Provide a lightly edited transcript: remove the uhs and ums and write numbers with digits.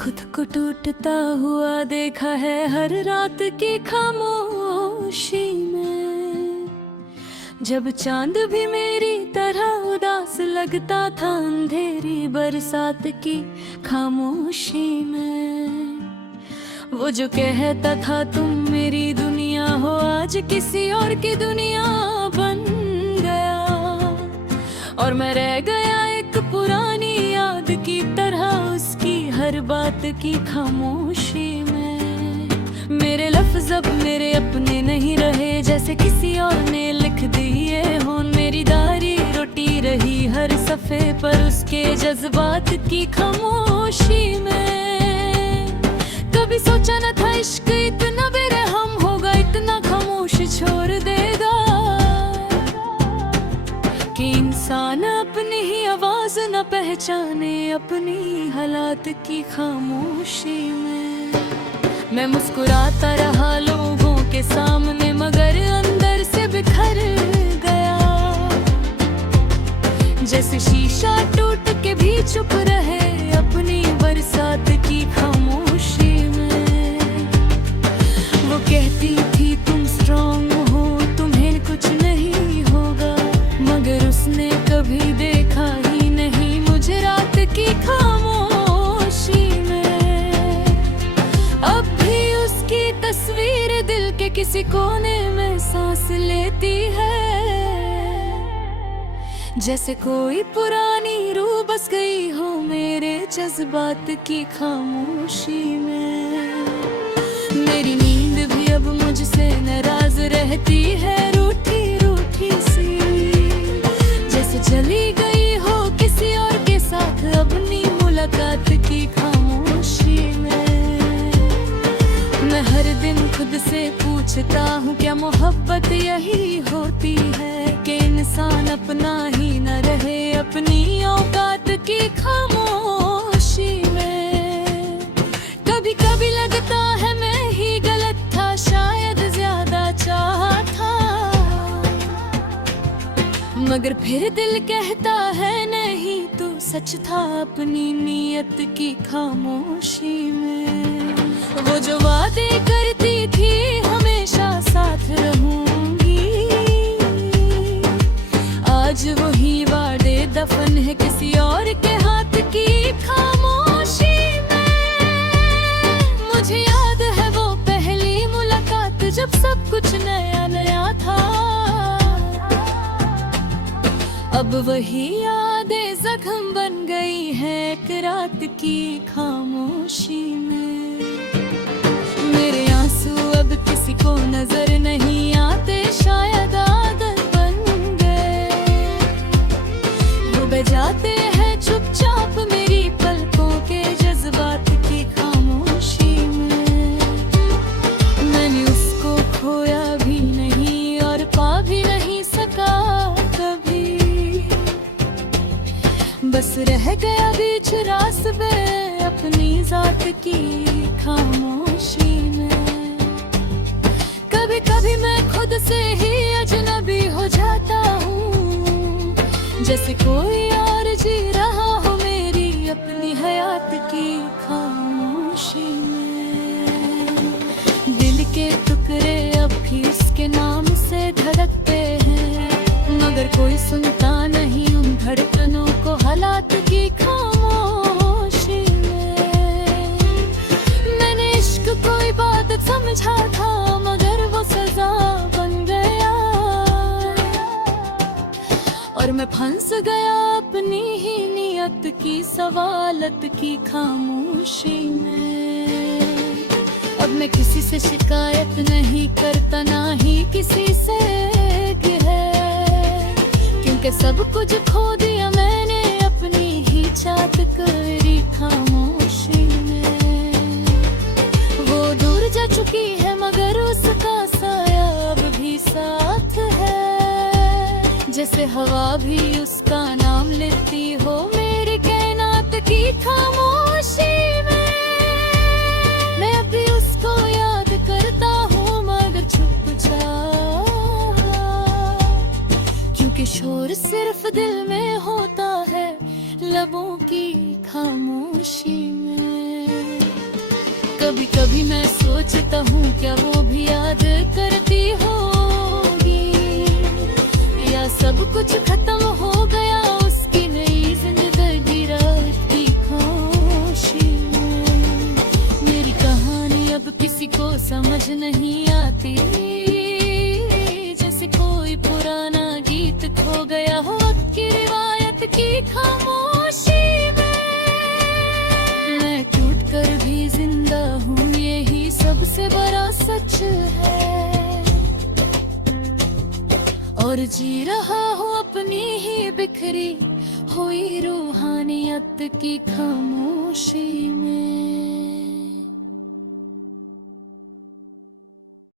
खुद को टूटता हुआ देखा है हर रात की खामोशी में। जब चांद भी मेरी तरह उदास लगता था अंधेरी बरसात की खामोशी में। वो जो कहता था तुम मेरी दुनिया हो, आज किसी और की दुनिया बन गया। और मैं रह गया एक पुरानी याद की तरह उसकी हर बात की खामोशी में। मेरे लफ्ज़ अब मेरे अपने नहीं रहे, जैसे किसी और ने लिख दिए हों। मेरी दारी रोटी रही हर सफ़े पर उसके जज्बात की खामोशी में। कभी सोचा न था इश्क इतना बेरहम होगा, इतना खामोश छोड़ देगा कि इंसान अपनी ही आवाज न पहचाने अपनी हालात की खामोशी में। मैं मुस्कुराता रहा लोगों के सामने, मगर अंदर से बिखर गया। जैसे शीशा टूट के भी चुप रहे अपनी बरसात की खामोशी में। वो कहती थी तुम स्ट्रॉन्ग हो, तुम्हें कुछ नहीं होगा, मगर उसने कभी देखा ही नहीं मुझे रात की खामोशी में। अब भी उसकी तस्वीर दिल के किसी कोने में सांस लेती है, जैसे कोई पुरानी रूह बस गई हो मेरे जज्बात की खामोशी में। मेरी नींद भी अब मुझसे नाराज रहती है, रूठी रूठी सी, जैसे चली गई हो किसी और के साथ अपनी मुलाकात की खामोशी में। मैं हर दिन खुद से पूछता हूँ क्या मोहब्बत यही होती है कि इंसान अपना ही न रहे अपनी औकात की खामोशी में। कभी कभी लगता है मैं ही गलत था, शायद ज्यादा चाहा था, मगर फिर दिल कहता है नहीं तो सच था अपनी नीयत की खामोशी में। वो जो वादे करती थी हमेशा साथ रहूंगी, आज वही वादे दफन है किसी और के हाथ की खामोशी में। मुझे याद है वो पहली मुलाकात जब सब कुछ नया नया था। अब वही यादें जख्म बन गई है एक रात की खामोशी में। मेरे आंसू अब किसी को नजर नहीं आते, शायद आदत बन गए। वो बजाते हैं चुपचाप मेरी पलकों के जज्बात की खामोशी में। मैंने उसको खोया भी नहीं और पा भी नहीं सका कभी, बस रह गया बीच रास्ते अपनी जात की खामोशी में। कभी कभी मैं खुद से ही अजनबी हो जाता हूँ, जैसे कोई और जी रहा हो मेरी अपनी हयात की खामोशी में। दिल के टुकड़े अब भी उसके नाम से धड़कते हैं, मगर कोई सुनता नहीं उन धड़कनों को हालात की खामोशी में। मैंने इश्क को इबादत समझा था, मगर वो सजा बन गया। और मैं फंस गया अपनी ही नियत की सवालत की खामोशी में। अब मैं किसी से शिकायत नहीं करता, ना ही किसी से है, क्योंकि सब कुछ खो दिया मैंने अपनी ही चाहत करी खामोशी में। वो दूर जा चुकी है मगर उसका साया अब भी साथ है, जैसे हवा भी उसका नाम लेती हो मेरी कायनात की खामोशी में। मैं अभी उसको याद करता हूँ मगर चुपचाप, क्योंकि शोर सिर्फ दिल में होता है लबों की खामोशी में। हूँ क्या वो भी याद करती होगी, या सब कुछ खत्म हो गया उसकी नई जिंदगी रात की खामोशी में। मेरी कहानी अब किसी को समझ नहीं आती, जैसे कोई पुराना गीत खो गया हो की रिवायत की खामोशी में। मैं टूट कर भी जिंदा हूँ यही सबसे बड़ा सच है, और जी रहा हूँ अपनी ही बिखरी हुई रूहानियत की खामोशी में।